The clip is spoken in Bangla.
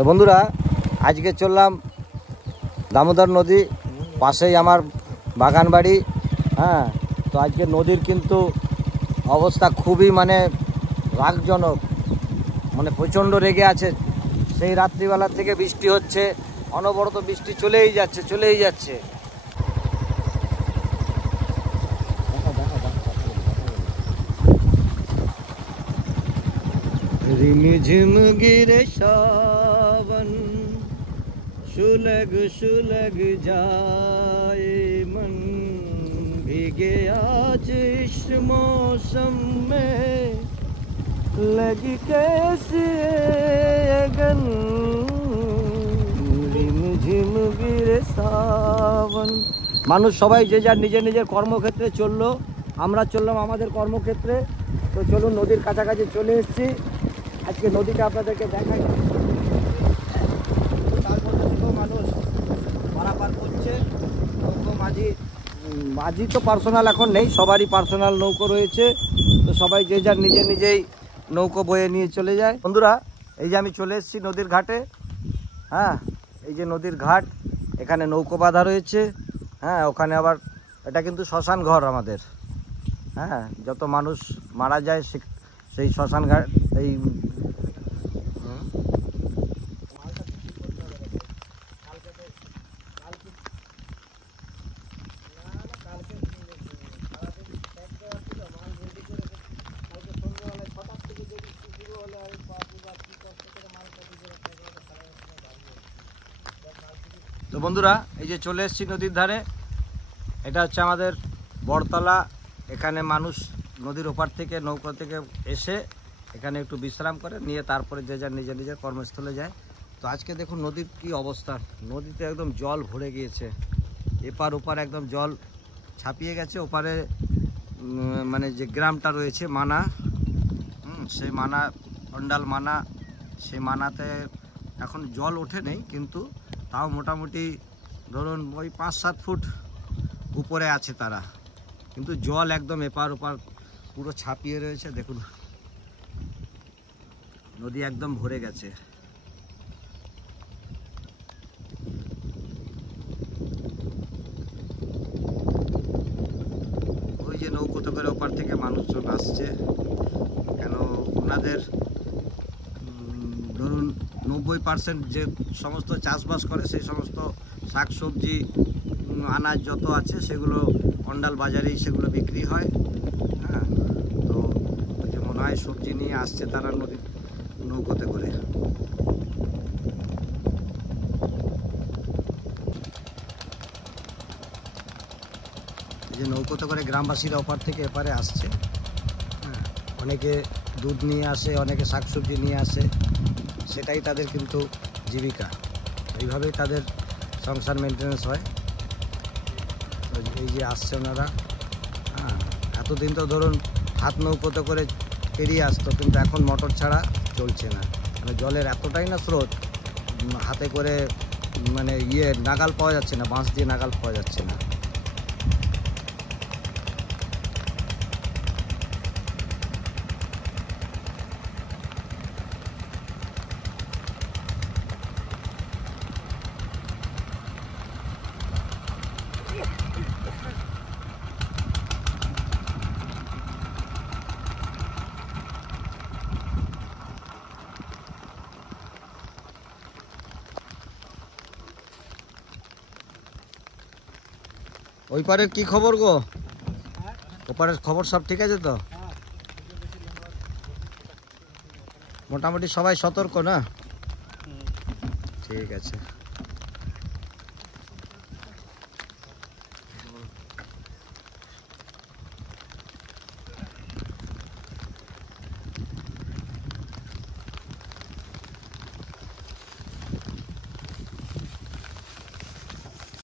তো বন্ধুরা আজকে চললাম দামোদর নদী, পাশেই আমার বাগান বাড়ি। হ্যাঁ, তো আজকে নদীর কিন্তু অবস্থা খুবই মানে রাগজনক, মানে প্রচণ্ড রেগে আছে। সেই রাত্রিবেলা থেকে বৃষ্টি হচ্ছে, অনবরত বৃষ্টি চলেই যাচ্ছে। रिमझिम गिरे सावन, सुलग सुलग जाए मन, भीगे आज इस मौसम में, लगी कैसी अगन, रिमझिम गिरे सावन। মানুষ সবাই যে যার নিজের নিজের কর্মক্ষেত্রে চললো, আমরা চললাম আমাদের কর্মক্ষেত্রে। তো চলুন, নদীর কাছাকাছি চলে এসেছি। আজকে নদীটা আপনাদেরকে দেখাই। তার মধ্যে থেকেও মানুষ পারাপার করছে। নৌকো মাঝি তো পার্সোনাল এখন নেই, সবারই পার্সোনাল নৌকো রয়েছে। তো সবাই যে যার নিজেই নৌকো বয়ে নিয়ে চলে যায়। বন্ধুরা, এই যে আমি চলে এসেছি নদীর ঘাটে। হ্যাঁ, এই যে নদীর ঘাট, এখানে নৌকো বাঁধা রয়েছে। হ্যাঁ, ওখানে আবার এটা কিন্তু শ্মশান ঘর আমাদের। হ্যাঁ, যত মানুষ মারা যায় সেই শ্মশান ঘাট এই তো বন্ধুরা, এই যে চলে এসেছি নদীর ধারে। এটা হচ্ছে আমাদের বড়তলা। এখানে মানুষ নদীর ওপার থেকে নৌকা থেকে এসে এখানে একটু বিশ্রাম করে নিয়ে তারপরে যে যার নিজের কর্মস্থলে যায়। তো আজকে দেখুন নদীর কি অবস্থা। নদীতে একদম জল ভরে গিয়েছে, এপার ওপার একদম জল ছাপিয়ে গেছে। ওপারে মানে যে গ্রামটা রয়েছে মানা, সেই মানা, অন্ডাল মানা, সেই মানাতে এখন জল ওঠে নেই, কিন্তু তাও মোটামুটি ধরুন ওই 5-7 ফুট উপরে আছে তারা, কিন্তু জল একদম এপার ওপার পুরো ছাপিয়ে রয়েছে। দেখুন নদী একদম ভরে গেছে। ওই যে নৌকোতে করে ওপার থেকে মানুষজন আসছে, কেন ওনাদের ধরুন 90% যে সমস্ত চাষবাস করে সেই সমস্ত শাকসবজি আনাজ যত আছে সেগুলো অন্ডাল বাজারেই সেগুলো বিক্রি হয়। হ্যাঁ, তো ওই যে মনে হয় সবজি নিয়ে আসছে তারা নদীর নৌকোতে করে। এই যে নৌকোতে করে গ্রামবাসীরা ওপার থেকে এপারে আসছে। হ্যাঁ, অনেকে দুধ নিয়ে আসে, অনেকে শাকসবজি নিয়ে আসে, সেটাই তাদের কিন্তু জীবিকা। এইভাবেই তাদের সংসার মেনটেন্যান্স হয়। এই যে আসছে ওনারা। হ্যাঁ, এতদিন তো ধরুন হাত নৌকোতে করে পেরিয়ে আসতো, কিন্তু এখন মোটর ছাড়া চলছে না। মানে জলের এতটাই না স্রোত, হাতে করে মানে নাগাল পাওয়া যাচ্ছে না, বাঁশ দিয়ে নাগাল পাওয়া যাচ্ছে না। ওই পারের কি খবর গো? ওপারের খবর সব ঠিক আছে তো? মোটামুটি সবাই সতর্ক না? ঠিক আছে।